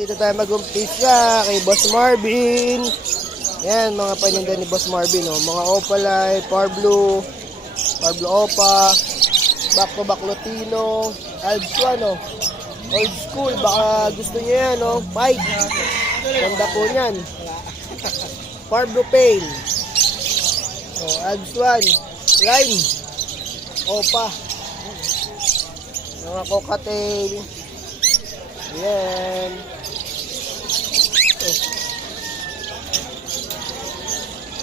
dito tayo mag-umpisa kay Boss Marvin. Yan, mga paninda ni Boss Marvin, oh. Mga Opalite, Parblo Opa, back to back Lutino, Alpsuan, oh. Old school, baka gusto niya yan, oh. Fight. Ganda po niyan. Parblo Pain. Oh, Alpsuan, Lime, Opa. Mga cocktail. Yan. Oh.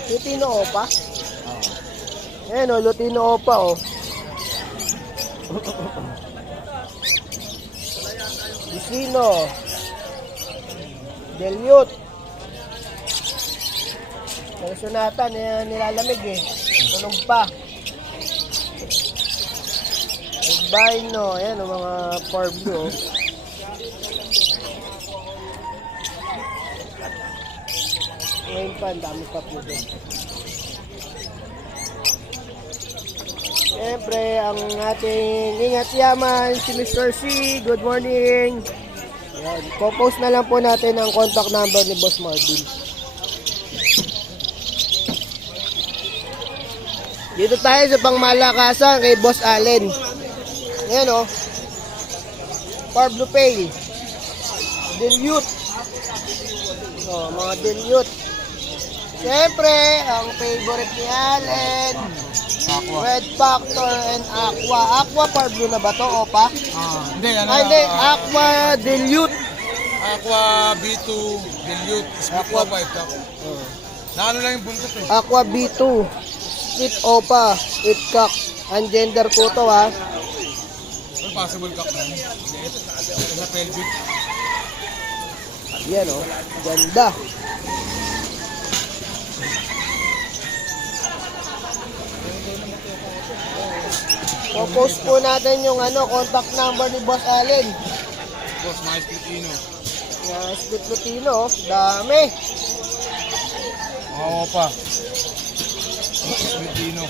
Lutino Opa. Ayan o, Lutino Opa o. Vicino. Delyut. Sonatan, nilalamig eh. Tunog pa. Albino. Ayan o, mga Parblo o. Ngayon pa, ang dami pa po din. Siyempre, ang ating ingat yaman, si Mr. C. Good morning. Ayan, po-post na lang po natin ang contact number ni Boss Marvin. Dito tayo sa pangmalakasan kay Boss Allen. Ayan o. Parblo Pale. Delyut. O, mga Delyut. Siyempre, ang favorite ni Allen, Aqua. Red Factor and Aqua. Aqua Parblo na ba to, Opa? Hindi, ano Hindi, Aqua Delyut. Aqua B2 Dilute. Aqua 5 cup. Na ano lang yung buntot eh. Aqua B2. Split Opa. 8 cock. Ang gender ko to, ha. Ano possible cup na? Sa pelvic. Yan, o. Ganda. Po-post po natin yung contact number ni Boss Allen. Boss, mga Splitino. Yan, split Lutino, oh. Dami. Oo pa. Splitino.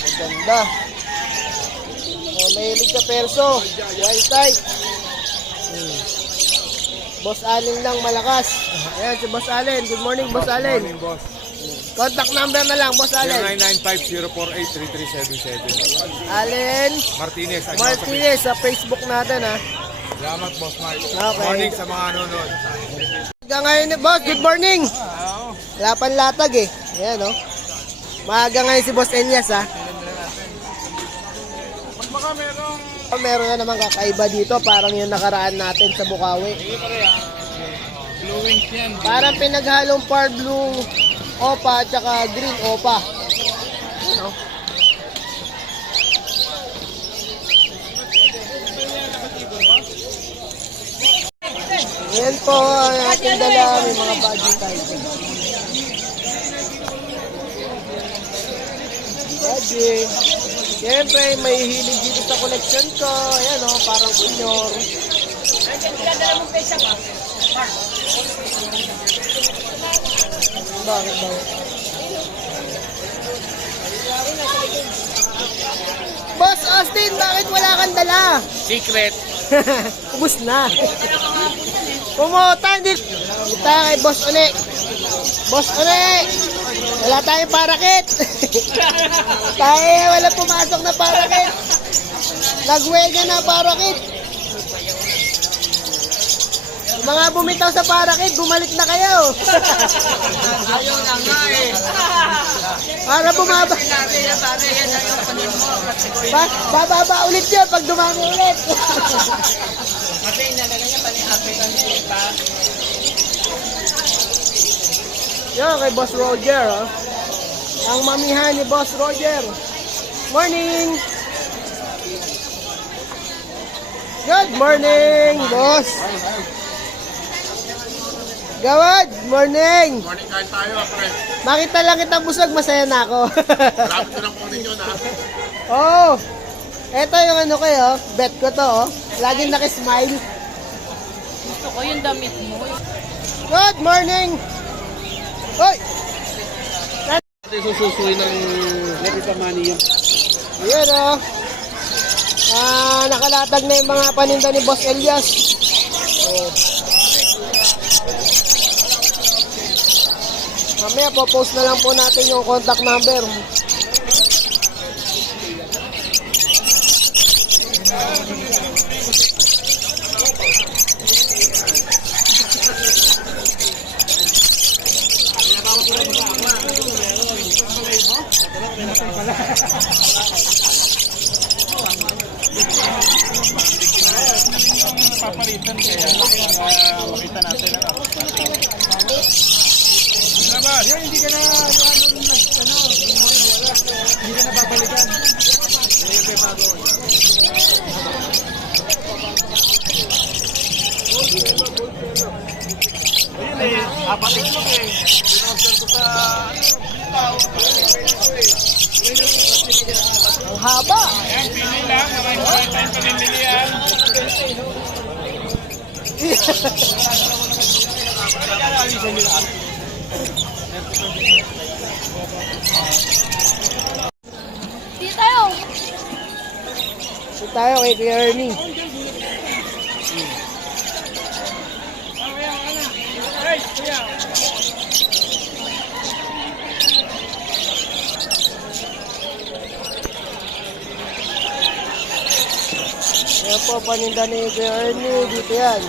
Maganda. Oh, mahilig ka perso. Wild type. Boss Allen lang malakas. Ayan si Boss Allen. Good morning, Boss Allen. Morning, boss. Contact number na lang, Boss Allen. 0995-048-3377. Allen Martinez sa Facebook natin, ha. Salamat, boss Mark. Okay. Morning sa mga nanonood. Hanggang ngayon, boss. Good morning. Lapan latag, eh. Ayan, oh. Maaga ngayon si Boss Elias, ha. Pag baka merong... Meron na naman kakaiba dito. Parang yung nakaraan natin sa Bukawi. Blowing yan. Parang pinaghalong Parblo Opa at saka Green Opa. Ano? Yan po ang ating dala. May mga budget tayo. Budget. Siyempre, may hilig dito sa collection ko. Ayan o, parang kunyor. Bakit ba? Boss Austin, bakit wala kang dala? Secret. Ubus na. Pumunta dito. Kita kay Boss One. Boss One, wala tayong parakit. Tayo, wala pumasok na parakit. Nagwelga na parakit. Mga bumitaw sa parakit, bumalik na kayo. Ayaw na nga eh. Para bumaba. Bababa ulit yun pag dumami ulit. Kasi nalaga niya pala yung African Street pa. Yan kay Boss Roger, oh. Ang mamihan ni Boss Roger. Morning! Good morning, boss! Gawad, morning! Morning, kain tayo, pre. Makita lang kitang busog, masaya na ako. Marami ko ng kunin yun, ha? Oh, eto yung ano ko, oh. Bet ko to, oh. Laging nakismile. Gusto ko yung damit mo. Good morning! Hoy! Ito sususuin ng Levita Money yun. Ayan, oh. Nakalatag na yung mga paninda ni Boss Elias. Oh. Mamaya po-post na lang po natin yung contact number. Papalitan kaya makita natin ang yan, hindi ka na hindi ka na babalikan. Ayun eh, apatin mo eh. Pinag-observe ko sa Ang haba! ayan, pili lang. Maraming tayong pamimilian. Dito tayo. So tayo kay Kuya Ernie. Hey, kuya. Ayan po, paninda ni Kuya Ernie. Dito yan.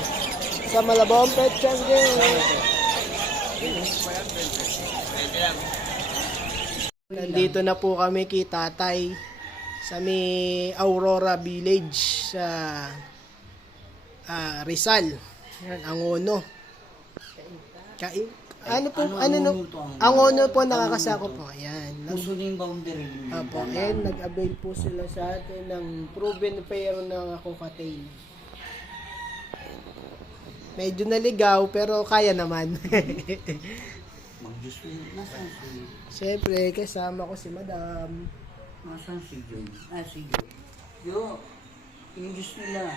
Sa Malabon Pet Shop din. Nandito na po kami kay Tatay sa may Aurora Village sa Rizal. Yan, Angono. Ano po, Angono po nakakasako po. Ayan. Puso din boundary. Apo, and nag-avail po sila sa atin ng proven pair ng cocktail. Medyo naligaw pero kaya naman. Mag-juice din. Nasaan si... Siyempre, kasama ko si Madam. Nasaan si Joy? Ah, si Joy. Yo, yung juice nila.